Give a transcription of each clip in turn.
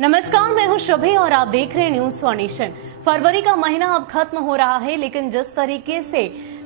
नमस्कार, मैं हूं शुभी और आप देख रहे हैं न्यूज फॉर नेशन। फरवरी का महीना अब खत्म हो रहा है, लेकिन जिस तरीके से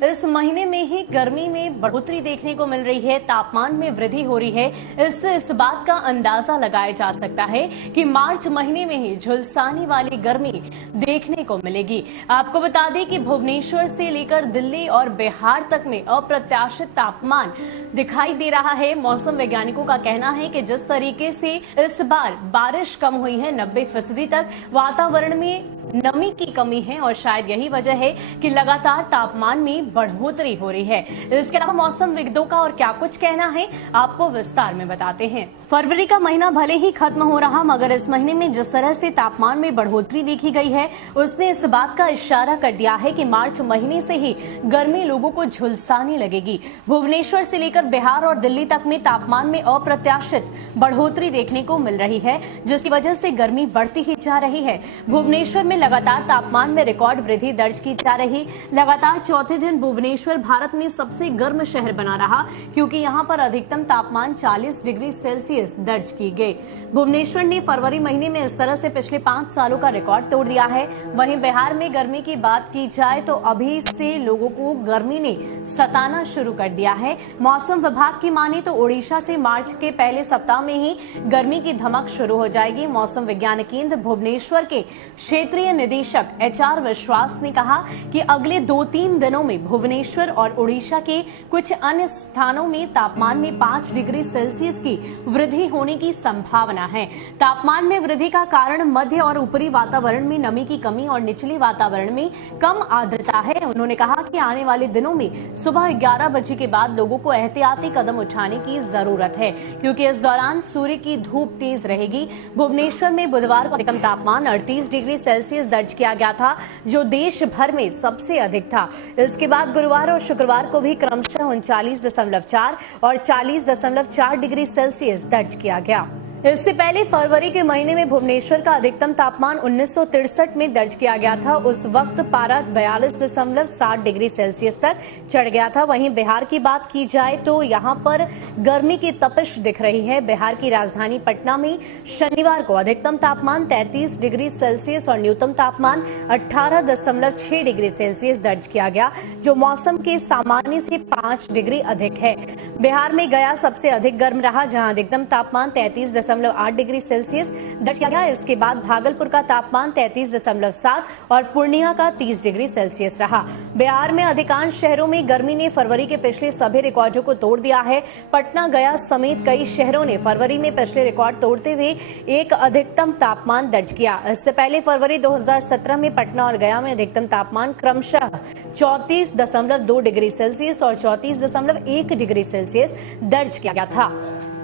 इस महीने में ही गर्मी में बढ़ोतरी देखने को मिल रही है, तापमान में वृद्धि हो रही है, इससे इस बात का अंदाजा लगाया जा सकता है कि मार्च महीने में ही झुलसाने वाली गर्मी देखने को मिलेगी। आपको बता दें कि भुवनेश्वर से लेकर दिल्ली और बिहार तक में अप्रत्याशित तापमान दिखाई दे रहा है। मौसम वैज्ञानिकों का कहना है कि जिस तरीके से इस बार बारिश कम हुई है 90% तक, वातावरण में नमी की कमी है और शायद यही वजह है कि लगातार तापमान में बढ़ोतरी हो रही है। इसके अलावा मौसमविदों का और क्या कुछ कहना है, आपको विस्तार में बताते हैं। फरवरी का महीना भले ही खत्म हो रहा, मगर इस महीने में जिस तरह से तापमान में बढ़ोतरी देखी गई है, उसने इस बात का इशारा कर दिया है कि मार्च महीने से ही गर्मी लोगों को झुलसाने लगेगी। भुवनेश्वर से लेकर बिहार और दिल्ली तक में तापमान में अप्रत्याशित बढ़ोतरी देखने को मिल रही है, जिसकी वजह से गर्मी बढ़ती ही जा रही है। भुवनेश्वर में लगातार तापमान में रिकॉर्ड वृद्धि दर्ज की जा रही। लगातार चौथे दिन भुवनेश्वर भारत में सबसे गर्म शहर बना रहा, क्योंकि यहां पर अधिकतम तापमान 40 डिग्री सेल्सियस दर्ज की गई। भुवनेश्वर ने फरवरी महीने में इस तरह से पिछले 5 सालों का रिकॉर्ड तोड़ दिया है। वहीं बिहार में गर्मी की बात की जाए तो अभी से लोगों को गर्मी ने सताना शुरू कर दिया है। मौसम विभाग की माने तो ओडिशा से मार्च के पहले सप्ताह में ही गर्मी की धमक शुरू हो जाएगी। मौसम विज्ञान केंद्र भुवनेश्वर के क्षेत्रीय निदेशक HR विश्वास ने कहा कि अगले 2-3 दिनों में भुवनेश्वर और ओडिशा के कुछ अन्य स्थानों में तापमान में 5 डिग्री सेल्सियस की वृद्धि होने की संभावना है। तापमान में वृद्धि का कारण मध्य और ऊपरी वातावरण में नमी की कमी और निचले वातावरण में कम आर्द्रता है। उन्होंने कहा कि आने वाले दिनों में सुबह 11 बजे के बाद लोगों को एहतियाती कदम उठाने की जरूरत है, क्योंकि इस दौरान सूर्य की धूप तेज रहेगी। भुवनेश्वर में बुधवार को अधिकतम तापमान 38 डिग्री सेल्सियस दर्ज किया गया था, जो देश भर में सबसे अधिक था। इसके बाद गुरुवार और शुक्रवार को भी क्रमशः 39.4 और 40.4 डिग्री सेल्सियस दर्ज किया गया। इससे पहले फरवरी के महीने में भुवनेश्वर का अधिकतम तापमान 1963 में दर्ज किया गया था। उस वक्त पारा 42.7 डिग्री सेल्सियस तक चढ़ गया था। वहीं बिहार की बात की जाए तो यहां पर गर्मी की तपिश दिख रही है। बिहार की राजधानी पटना में शनिवार को अधिकतम तापमान 33 डिग्री सेल्सियस और न्यूनतम तापमान 18.6 डिग्री सेल्सियस दर्ज किया गया, जो मौसम के सामान्य से 5 डिग्री अधिक है। बिहार में गया सबसे अधिक गर्म रहा, जहां अधिकतम तापमान 33.8 डिग्री सेल्सियस दर्ज किया गया। इसके बाद भागलपुर का तापमान 33.7 और पूर्णिया का 30 डिग्री सेल्सियस रहा। बिहार में अधिकांश शहरों में गर्मी ने फरवरी के पिछले सभी रिकॉर्डों को तोड़ दिया है। पटना, गया समेत कई शहरों ने फरवरी में पिछले रिकॉर्ड तोड़ते हुए एक अधिकतम तापमान दर्ज किया। इससे पहले फरवरी 2017 में पटना और गया में अधिकतम तापमान क्रमशः 34.2 डिग्री सेल्सियस और 34.1 डिग्री सेल्सियस दर्ज किया गया था।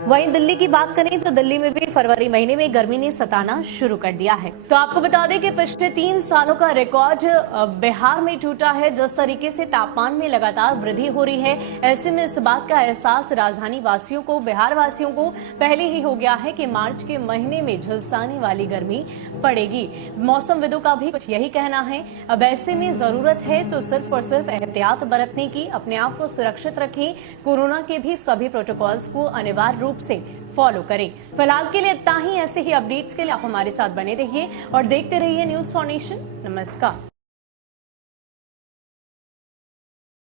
वहीं दिल्ली की बात करें तो दिल्ली में भी फरवरी महीने में गर्मी ने सताना शुरू कर दिया है। तो आपको बता दें कि पिछले 3 सालों का रिकॉर्ड बिहार में टूटा है। जिस तरीके से तापमान में लगातार वृद्धि हो रही है, ऐसे में इस बात का एहसास राजधानी वासियों को, बिहार वासियों को पहले ही हो गया है कि मार्च के महीने में झुलसाने वाली गर्मी पड़ेगी। मौसमविदों का भी कुछ यही कहना है। अब ऐसे में जरूरत है तो सिर्फ और सिर्फ एहतियात बरतने की, अपने आप को सुरक्षित रखें। कोरोना के भी सभी प्रोटोकॉल्स को अनिवार्य रूप से फॉलो करें। फिलहाल के लिए इतना ही। ऐसे ही अपडेट्स के लिए आप हमारे साथ बने रहिए और देखते रहिए न्यूज फॉर नेशन। नमस्कार।